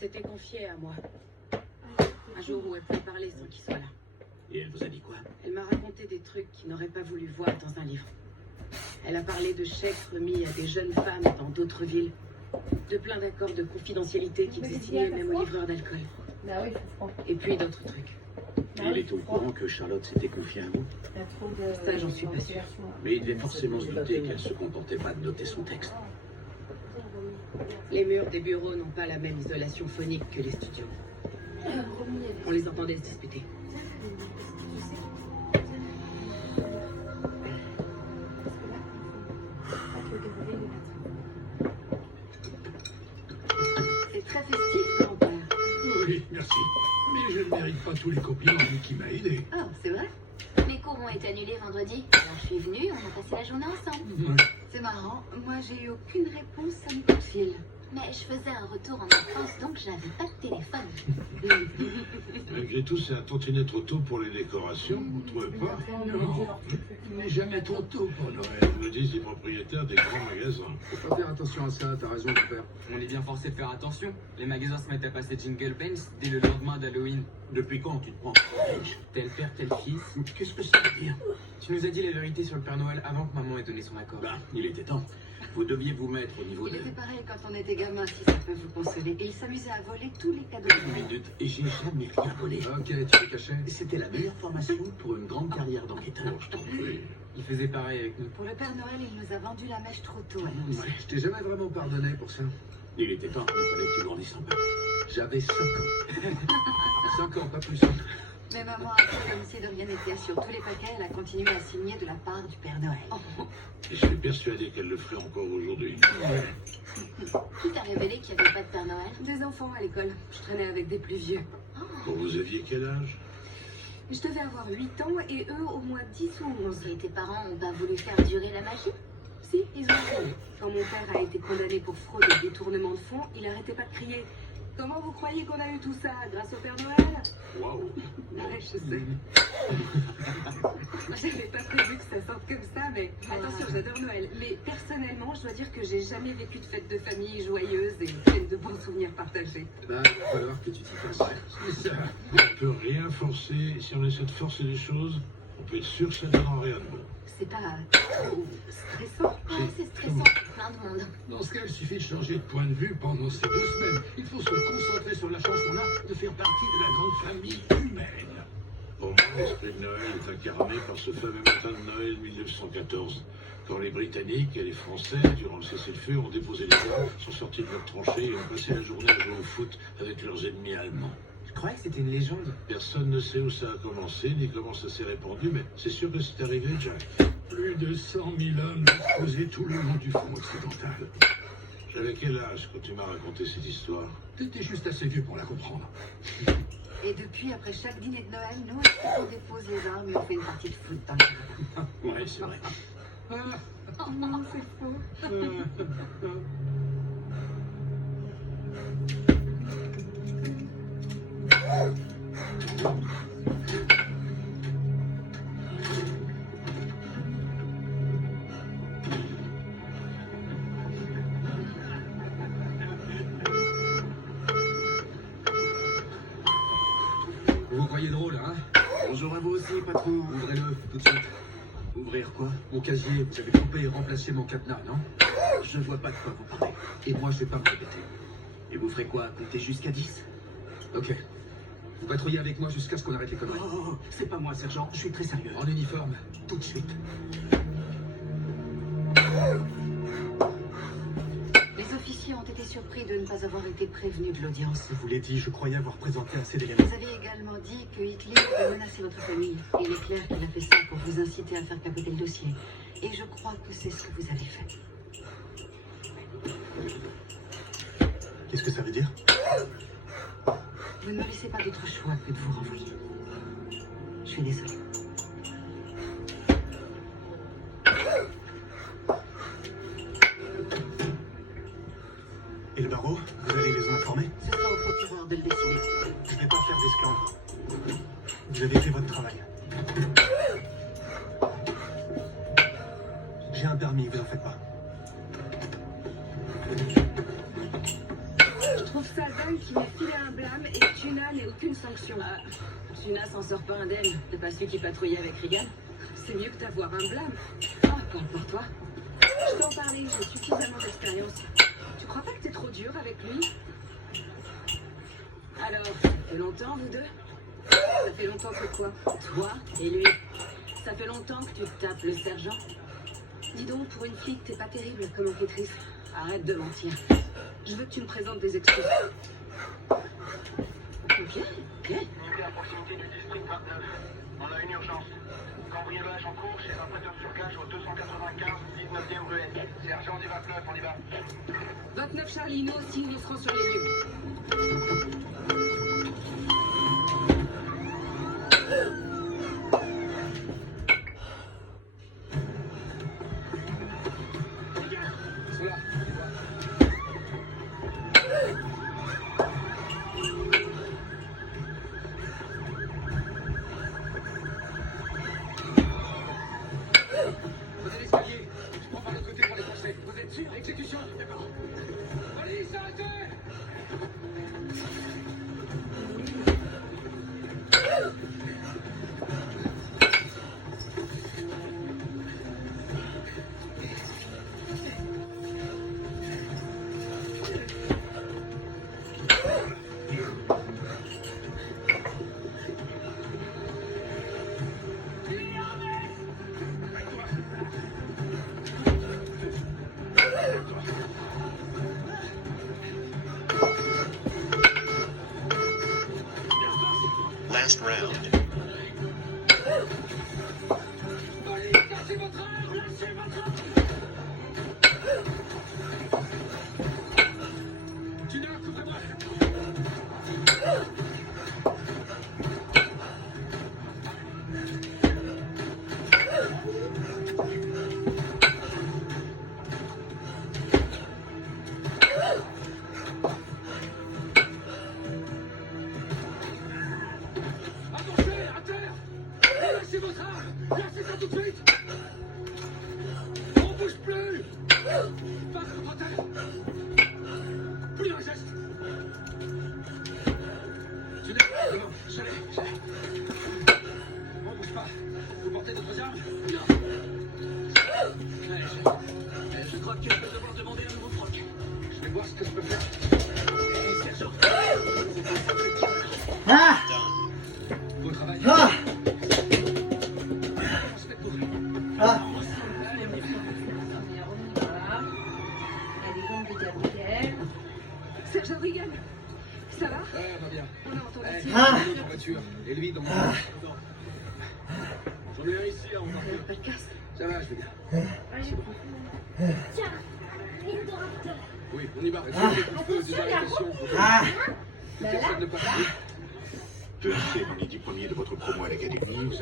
S'était confiée à moi. Un jour où elle pouvait parler sans qu'il soit là. Et elle vous a dit quoi? Elle m'a raconté des trucs qu'il n'aurait pas voulu voir dans un livre. Elle a parlé de chèques remis à des jeunes femmes dans d'autres villes. De plein d'accords de confidentialité qui faisaient signer même aux livreurs d'alcool. Bah oui, ça se prend. Et puis d'autres trucs. Et il était au courant que Charlotte s'était confiée à vous? Il y a trop de... Ça, j'en suis pas sûre. Mais il devait forcément se douter qu'elle se contentait pas de noter son texte. Les murs des bureaux n'ont pas la même isolation phonique que les studios. On les entendait se disputer. C'est très festif, grand-père. Oui, merci. Mais je ne mérite pas tous les compliments qui m'a aidé. Ah, c'est vrai? Mes cours ont été annulés vendredi. Alors je suis venue, on a passé la journée ensemble. C'est marrant. Moi, j'ai eu aucune réponse à mes coups de fil. Mais je faisais un retour en enfance, donc j'avais pas de téléphone. Malgré tout, c'est un tantinet trop tôt pour les décorations, vous ne trouvez pas? Non, il n'est jamais trop tôt pour Noël, me disent les propriétaires des grands magasins. Faut pas faire attention à ça, t'as raison mon père. On est bien forcé de faire attention. Les magasins se mettent à passer Jingle Bells dès le lendemain d'Halloween. Depuis quand tu te prends? Tel père, tel fils. Qu'est-ce que ça veut dire? Tu nous as dit la vérité sur le Père Noël avant que maman ait donné son accord. Ben, il était temps. Vous deviez vous mettre au niveau Il de... était pareil quand on était gamin, si ça peut vous consoler. Et il s'amusait à voler tous les cadeaux. Une minute, et j'ai jamais rien volé. Ok, tu les cachais. C'était la meilleure formation pour une grande carrière d'enquêteur. Je t'en prie. Il faisait pareil avec nous. Pour le Père Noël, il nous a vendu la mèche trop tôt. Ouais, Je t'ai jamais vraiment pardonné pour ça. il était temps, il fallait que tu grandisses un peu. J'avais 5 ans. 5 ans, pas plus. Mais maman a fait comme si de rien n'était. Sur tous les paquets, elle a continué à signer de la part du Père Noël. Et je suis persuadé qu'elle le ferait encore aujourd'hui. Qui t'a révélé qu'il n'y avait pas de Père Noël? Des enfants à l'école. Je traînais avec des plus vieux. Vous aviez quel âge? Je devais avoir 8 ans et eux au moins 10 ou 11. Et tes parents ont pas voulu faire durer la magie? Si, ils ont essayé. Quand mon père a été condamné pour fraude et détournement de fonds, il arrêtait pas de crier. Comment vous croyez qu'on a eu tout ça? Grâce au Père Noël? Waouh! Ouais, je sais. J'avais pas prévu que ça sorte comme ça, mais attention, j'adore Noël. Mais personnellement, je dois dire que j'ai jamais vécu de fête de famille joyeuse et pleine de bons souvenirs partagés. Bah, il va falloir que tu t'y fasses. C'est ça. On ne peut rien forcer. Si on essaie de forcer les choses, on peut être sûr que ça ne donnera rien de bon. C'est pas trop stressant? Ouais, c'est stressant. Plein de monde. Dans ce cas, il suffit de changer de point de vue pendant ces 2 semaines. Il faut se concentrer sur la chance qu'on a de faire partie de la grande famille humaine. Pour moi, l'esprit de Noël est incarné par ce fameux matin de Noël 1914, quand les Britanniques et les Français, durant le cessez-le-feu, ont déposé les armes, sont sortis de leur tranchée et ont passé la journée à jouer au foot avec leurs ennemis allemands. Je croyais que c'était une légende. Personne ne sait où ça a commencé, ni comment ça s'est répandu, mais c'est sûr que c'est arrivé, Jack. Plus de 100 000 hommes disposés tout le long du front occidental. J'avais quel âge quand tu m'as raconté cette histoire? T'étais juste assez vieux pour la comprendre. Et depuis, après chaque dîner de Noël, nous, on dépose les armes et on fait une partie de foot dans le jardin. Ouais, c'est vrai. Oh non, c'est faux. Vous vous croyez drôle, hein? Bonjour à vous aussi, patron. Ouvrez-le, tout de suite. Ouvrir quoi? Mon casier, vous avez coupé et remplacé mon cadenas, non? Je vois pas de quoi vous parlez. Et moi, je vais pas me répéter. Et vous ferez quoi? Compter jusqu'à 10? Ok. Vous patrouillez avec moi jusqu'à ce qu'on arrête les conneries. Oh, c'est pas moi, sergent. Je suis très sérieux. En uniforme. Tout de suite. Les officiers ont été surpris de ne pas avoir été prévenus de l'audience. Je vous l'ai dit, je croyais avoir présenté assez d'éléments. Vous avez également dit que Hitler avait menacé votre famille. Et il est clair qu'il a fait ça pour vous inciter à faire capoter le dossier. Et je crois que c'est ce que vous avez fait. Qu'est-ce que ça veut dire? Vous ne me laissez pas d'autre choix que de vous renvoyer. Je suis désolée. Et le barreau? Vous allez les en informer? Ce sera au procureur de le décider. Je vais pas faire d'esclandre. Vous avez fait votre travail. J'ai un permis, vous en faites pas. Je trouve ça dingue qu'il m'ait infilé un blâme et Tuna n'est aucune sanction. Ah, Tuna s'en sort pas indemne. T'es pas celui qui patrouillait avec Regan? C'est mieux que d'avoir un blâme. Ah, parle pour toi. Je peux en parler, j'ai suffisamment d'expérience. Tu crois pas que t'es trop dur avec lui? Alors, ça fait longtemps, vous deux? Ça fait longtemps que quoi? Toi et lui. Ça fait longtemps que tu te tapes le sergent? Dis donc, pour une fille, t'es pas terrible comme enquêtrice. Arrête de mentir. Je veux que tu me présentes des excuses. Ok. Unité à proximité du district 29. On a une urgence. Cambriolage en cours chez un prêteur sur gage au 295 19e rue N. Sergent du 29, on y va. 29 Charlie, nous aussi, nous serons sur les lieux. Ils sont là. Prenez l'escalier. Je prends par l'autre côté pour les forcer. Vous êtes sûr? Exécution. D'accord. Police, arrêtez! Last round. Police, lâchez votre arme! Lâchez votre arme! Tuna, couvrez-moi! Attention, à terre! Lâchez votre arme! Lâchez ça tout de suite! On bouge plus! Pas contre terre! Plus un geste! Tu l'es? Non, je l'ai. On bouge pas. Vous portez d'autres armes? Non. Je crois que je vais devoir demander un nouveau froc. Je vais voir ce que je peux faire. Hey, sergent! Ah! Done. Bon travail. Ah! On se met pour. Ah! Sergent Regan, ça va? Ouais, va bien. On a entendu Hey, tirer. Ah! il est dans la voiture. Et lui dans mon J'en ai un ici, là, on va faire. Pas de casse. Ça va, je vais bien. Oui, on y va. Des arrestations. Ah! Personne ne passe. Que fait dans les 10 premiers de votre promo à l'académie?